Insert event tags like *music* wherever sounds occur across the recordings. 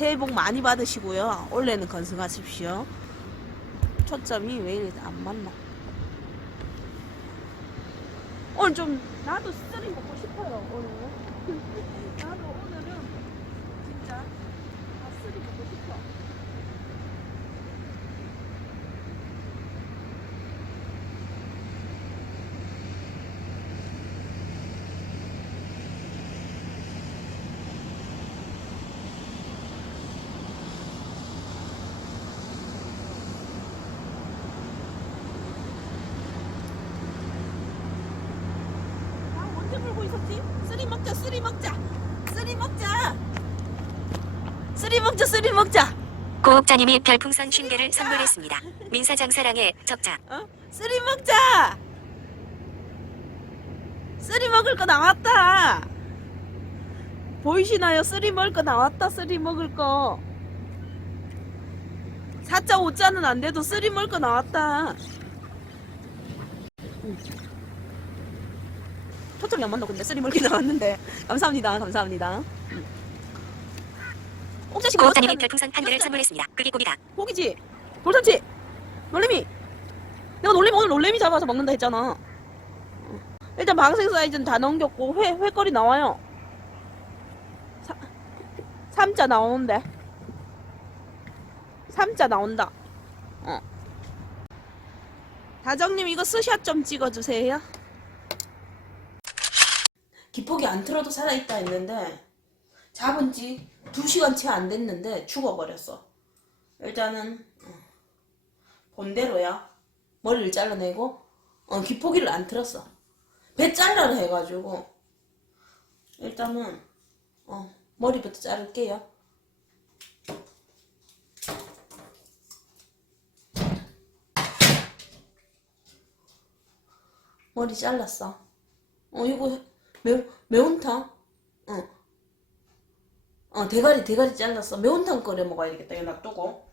새해 복 많이 받으시고요. 올해는 건승하십시오. 초점이 왜 이리 안 맞나? 오늘 좀 나도 쓰리 먹고 싶어요. 오늘 *laughs* 나도 오늘은 진짜 다 쓰리 먹고 싶어. 언제 물고 있었지? 쓰리 먹자 쓰리 먹자 쓰리 먹자 쓰리 먹자 쓰리 먹자 고옥자님이 별풍선 50개를 선물했습니다. 민사장 사랑의 적자. 어? 쓰리 먹자 쓰리 먹을 거 나왔다 보이시나요? 쓰리 먹을 거 나왔다 쓰리 먹을 거 4자 5자는 안 돼도 쓰리 먹을 거 나왔다 음. 초점이 안 맞나 근데 쓰리 먹기 *laughs* 나왔는데 감사합니다 감사합니다 음. 옥자씨 고옥자님이 별풍선 한 개를 선물했습니다. 그게 고기다. 고기지 돌잔치 놀래미 내가 놀래미 오늘 놀래미 잡아서 먹는다 했잖아 어. 일단 방생 사이즈는 다 넘겼고 회, 회거리 나와요 사, 3자 나오는데 3자 나온다 어. 다정님 이거 스샷 좀 찍어주세요 기폭이 안 틀어도 살아있다 했는데 잡은 지 2시간 채 안 됐는데 죽어버렸어. 일단은 어, 본대로야. 머리를 잘라내고 어, 귀포기를 안 틀었어. 배 잘라라 해가지고. 일단은 어, 머리부터 자를게요. 머리 잘랐어. 어 이거 매, 매운탕? 어. 어 대가리 대가리 잘랐어. 매운탕 끓여 먹어야 되겠다. 이거 놔두고.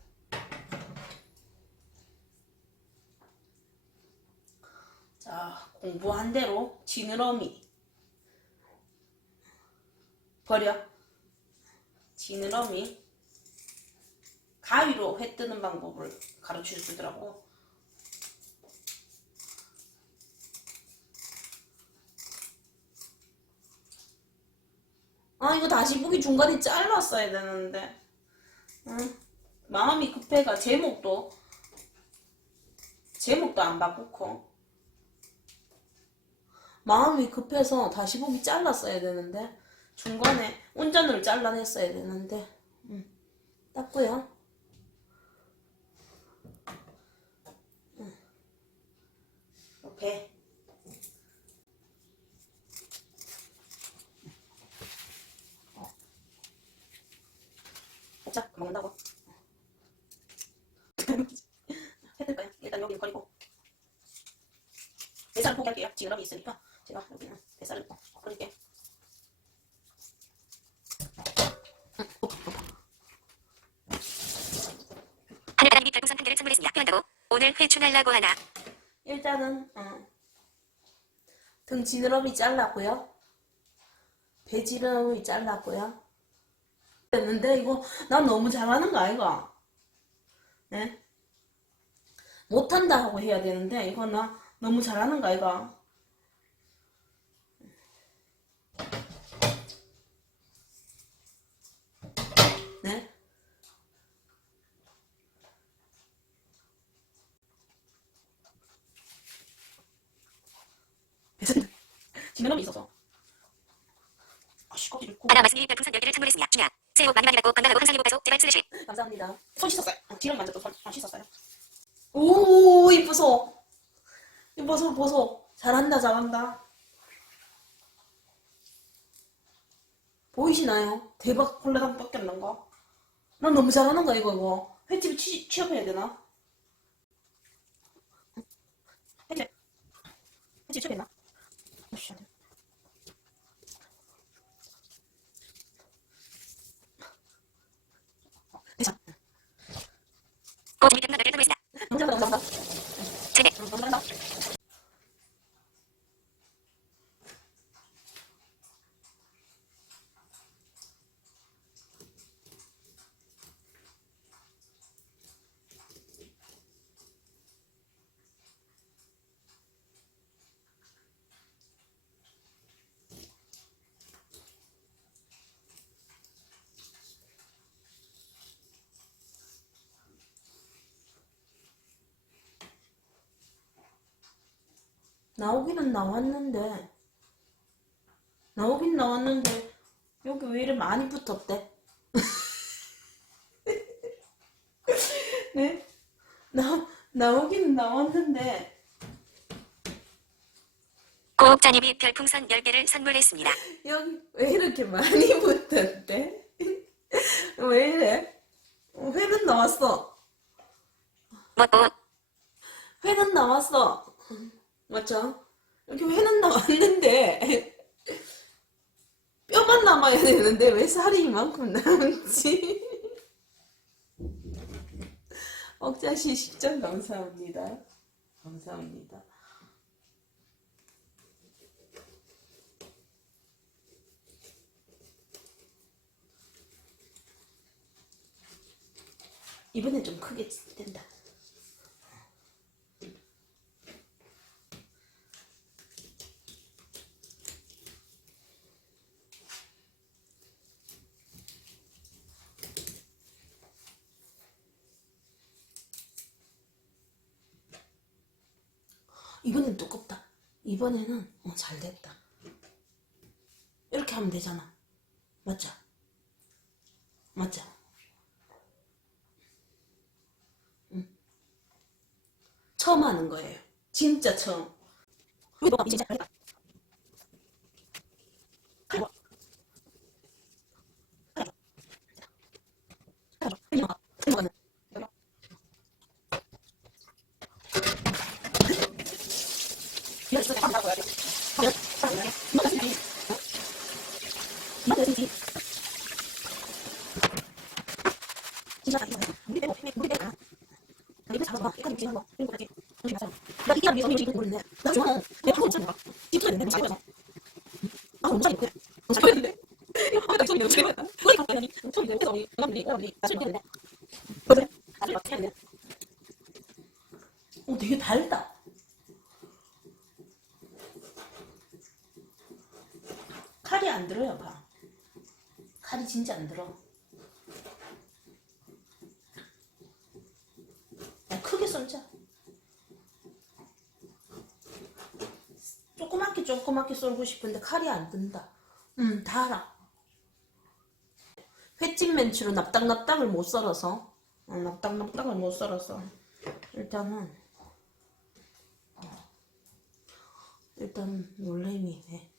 자 공부한 대로 지느러미. 버려. 지느러미. 가위로 회 뜨는 방법을 가르쳐 주더라고 아 이거 다시 보기 중간에 잘랐어야 되는데. 응? 마음이 급해가 제목도. 제목도 안 바꾸고. 마음이 급해서 다시 보기 잘랐어야 되는데. 중간에 운전을 잘라냈어야 되는데. 응. 땄고요. 응. 배 먹자 먹는다고. 해뜰까요? 일단 여기는 버리고. 뱃살은 포기할게요. 지느러미 있으니까. 제가 여기는 뱃살을 버릴게. 하늘바람님이 별풍선 한 개를 선물했습니다. 표한다고. 오늘 회춘하려고 하나. 일단은 어, 등 지느러미 잘랐고요. 배 지느러미 잘랐고요 됐는데 이거 난 너무 잘하는 거 아이가? 네? 못한다 하고 해야 되는데 이거 나 너무 잘하는 거 아이가? 네? 지느러미 있어서. 아씨 껍질 고 하나 말씀님이 별풍선 새해 복 많이 많이 받고 건강하고 항상 행복하소. 제발 쓰레쉬. 감사합니다. 손 씻었어요. 어, 뒤를 만져도 손, 손 씻었어요. 오, 이쁘소. 이뻐서, 보소. 잘한다, 잘한다. 보이시나요? 대박 콜라당 뺏겼는 거? 난 너무 잘하는 거, 이거, 이거. 횟집에 취, 취업해야 되나? 횟집, 횟집 취업했나? 아씨, 안 돼. 됐어. 고옥자님이 별풍선 10개를 선물했습니다. 감사합니다, 감사합니다. 세네. 감사합니다. 나오기는 나왔는데 나오긴 나왔는데 여기 왜 이렇게 많이 붙었대? *laughs* 네? 나, 나오긴 나왔는데 고옥자님이 별풍선 10개를 선물했습니다. 여기 왜 이렇게 많이 *laughs* 붙었대? 왜 이래? 어, 회는 나왔어. 뭐 뭐 회는 나왔어. 맞죠? 여기 회는 나왔는데 뼈만 남아야 되는데 왜 살이 이만큼 남지? *laughs* 억자씨 10점 감사합니다. 감사합니다. 이번엔 좀 크게 된다. 이번엔 두껍다. 이번에는 어, 잘 됐다. 이렇게 하면 되잖아. 맞죠? 맞죠? 응. 처음 하는 거예요. 진짜 처음. 왜 너가 진짜 잘해? 가요. 가요. 가요. 그냥 와. 그냥 와는. 여기. 해. 어? 이거 다시 해. 진짜 이거 우리 우리 빼고 이거 잡아봐. 이거 지금 뭐 이거 다시. 저기 맞아. 나 이게 위해서 이거 모르는데. 나 좋아. 내가 그거 있잖아. 집도 있는데 뭐 잘해서. 아 너무 잘했대. 너무 잘했는데. 이거 나 저기 내가 잘했다. 거기 가면 아니. 저기 내가 우리 남들이 남들이 나중에 했는데. 그래. 나중에 막 했는데. 어 되게 달다. 칼이 안 들어요, 봐. 칼이 진짜 안 들어. 야, 크게 썰자. 조그맣게 조그맣게 썰고 싶은데 칼이 안 든다. 음, 달아. 횟집 멘치로 납작납작을 못 썰어서, 어, 납작납작을 못 썰어서, 일단은, 어, 일단 놀래미 회.